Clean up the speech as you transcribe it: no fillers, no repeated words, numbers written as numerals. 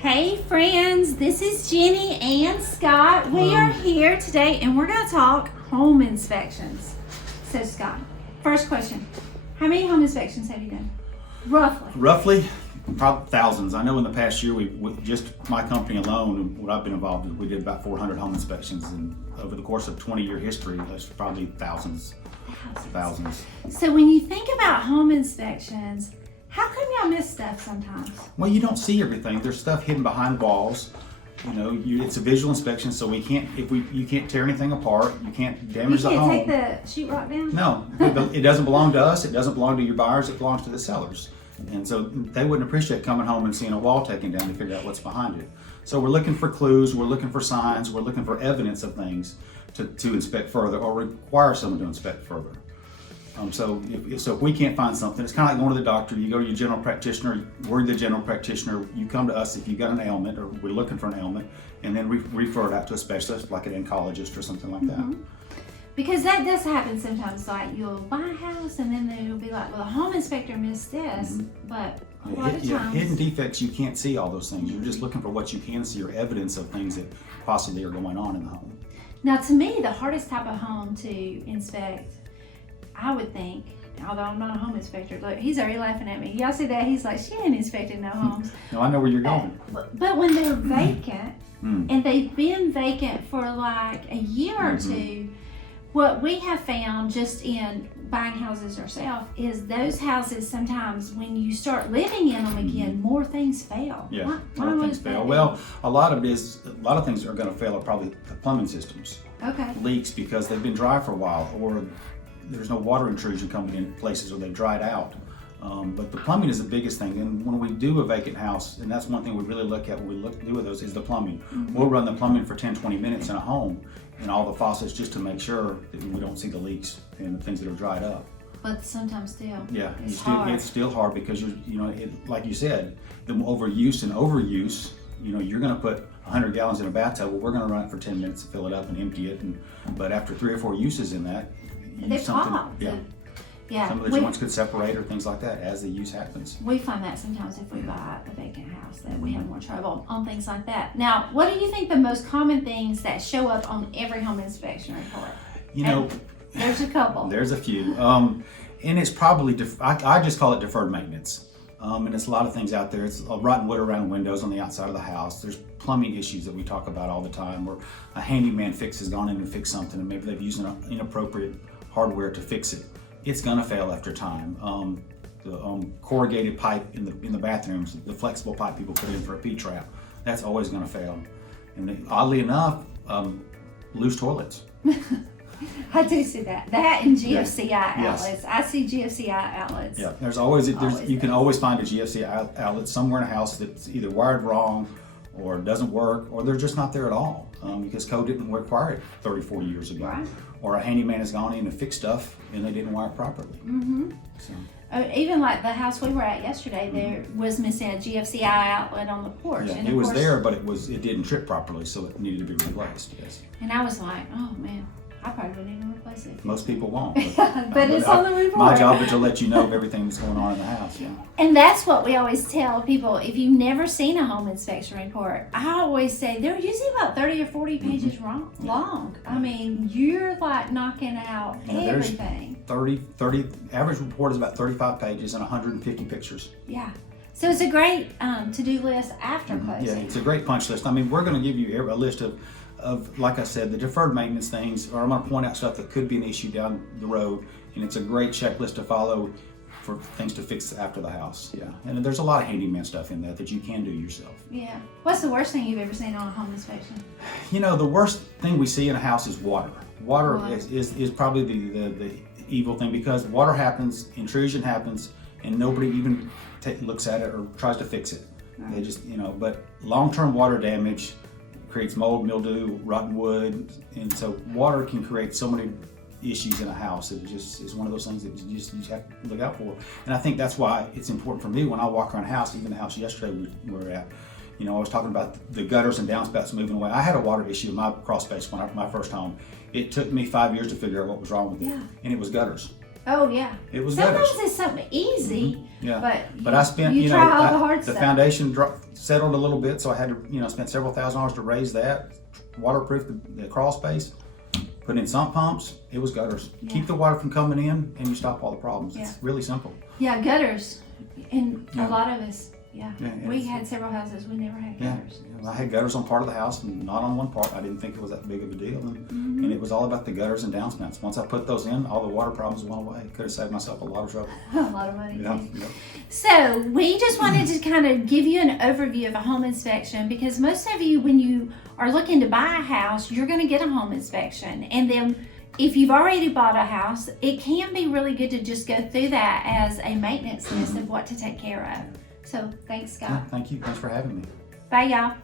Hey friends, this is Jenny and Scott. We are here today and we're going to talk home inspections. So Scott, first question, how many home inspections have you done? Roughly, probably thousands. I know in the past year, we just my company alone, what I've been involved in, we did about 400 home inspections, and over the course of 20-year history, that's probably thousands. So when you think about home inspections, how come y'all miss stuff sometimes? Well, you don't see everything. There's stuff hidden behind walls. You know, it's a visual inspection, so you can't tear anything apart. You can't damage the home. You can't take the sheetrock down? No, it doesn't belong to us. It doesn't belong to your buyers. It belongs to the sellers. And so they wouldn't appreciate coming home and seeing a wall taken down to figure out what's behind it. So we're looking for clues. We're looking for signs. We're looking for evidence of things to inspect further or require someone to inspect further. So if we can't find something, it's kind of like going to the doctor. You go to your general practitioner, we're the general practitioner. You come to us if you've got an ailment or we're looking for an ailment, and then we refer it out to a specialist like an oncologist or something like that. Because that does happen sometimes. Like you'll buy a house and then they'll be like, well, the home inspector missed this, but a lot of times... Hidden defects, you can't see all those things. You're just looking for what you can see or evidence of things that possibly are going on in the home. Now, to me, the hardest type of home to inspect, I would think, although I'm not a home inspector, look, he's already laughing at me. Y'all see that? He's like, she ain't inspected no homes. No, I know where you're going. But when they're vacant, and they've been vacant for like a year or two, what we have found just in buying houses ourselves is those houses sometimes when you start living in them again, more things fail. Yeah, more things fail. Well, a lot of things are going to fail are probably the plumbing systems. Okay. Leaks because they've been dry for a while, or there's no water intrusion coming in places where they've dried out. But the plumbing is the biggest thing. And when we do a vacant house, and that's one thing we really look at when we do with those, is the plumbing. We'll run the plumbing for 10-20 minutes in a home and all the faucets just to make sure that we don't see the leaks and the things that are dried up. But sometimes still. Yeah, it's still hard because like you said, the overuse, you're going to put 100 gallons in a bathtub. Well, we're going to run it for 10 minutes to fill it up and empty it. But after 3 or 4 uses in that, they pop. Yeah. Some of the joints could separate or things like that as the use happens. We find that sometimes if we buy a vacant house that we have more trouble on things like that. Now, what do you think the most common things that show up on every home inspection report? There's a couple. There's a few. And it's probably, I just call it deferred maintenance. And it's a lot of things out there. It's rotten wood around windows on the outside of the house. There's plumbing issues that we talk about all the time where a handyman has gone in and fixed something and maybe they've used an inappropriate hardware to fix it. It's gonna fail after time. The corrugated pipe in the bathrooms, the flexible pipe people put in for a P-trap, that's always gonna fail. And oddly enough, loose toilets. I do see that. That and GFCI outlets. Yes. I see GFCI outlets. Yeah, you can always find a GFCI outlet somewhere in a house that's either wired wrong or doesn't work, or they're just not there at all because code didn't require it 30, 40 years ago. Right. Or a handyman has gone in and fixed stuff and they didn't wire it properly. So. Even like the house we were at yesterday, there was missing a GFCI outlet on the porch. Yeah, and it was there, but it didn't trip properly, so it needed to be replaced. Yes. And I was like, oh man, I probably wouldn't even replace it. Most people won't. But it's on the report. My job is to let you know of everything that's going on in the house. Yeah. And that's what we always tell people. If you've never seen a home inspection report, I always say they're usually about 30 or 40 pages long. I mean, you're like knocking out everything. 30, average report is about 35 pages and 150 pictures. Yeah. So it's a great to-do list after closing. Yeah, it's a great punch list. I mean, we're going to give you a list of, like I said, the deferred maintenance things, or I'm going to point out stuff that could be an issue down the road, and it's a great checklist to follow for things to fix after the house. Yeah, and there's a lot of handyman stuff in that you can do yourself. Yeah. What's the worst thing you've ever seen on a home inspection? The worst thing we see in a house is water. Water is probably the evil thing because water happens, intrusion happens, and nobody even looks at it or tries to fix it. Right. They just, but long-term water damage creates mold, mildew, rotten wood, and so water can create so many issues in a house. It just is one of those things that you have to look out for. And I think that's why it's important for me when I walk around a house, even the house yesterday we were at, I was talking about the gutters and downspouts moving away. I had a water issue in my crawl space my first home. It took me 5 years to figure out what was wrong with it, and it was gutters. Oh yeah. It was Sometimes gutters. it's something easy, Yeah. but But I spent, you you know, try all the hard the stuff. foundation settled a little bit, so I had to, you know, spend several $1,000s to raise that, waterproof the crawl space, put in sump pumps. It was gutters. Yeah. Keep the water from coming in, and you stop all the problems. Yeah. It's really simple. Yeah, gutters, and Yeah. a lot of us. Yeah, Yeah, we it's- had several houses. We never had Yeah. gutters. I had gutters on part of the house and not on one part. I didn't think it was that big of a deal. And it was all about the gutters and downspouts. Once I put those in, all the water problems went away. Could have saved myself a lot of trouble. A lot of money. Yeah. Too. Yeah. So we just wanted to kind of give you an overview of a home inspection, because most of you, when you are looking to buy a house, you're going to get a home inspection. And then if you've already bought a house, it can be really good to just go through that as a maintenance list of what to take care of. So thanks, Scott. Yeah, thank you. Thanks for having me. Bye, y'all.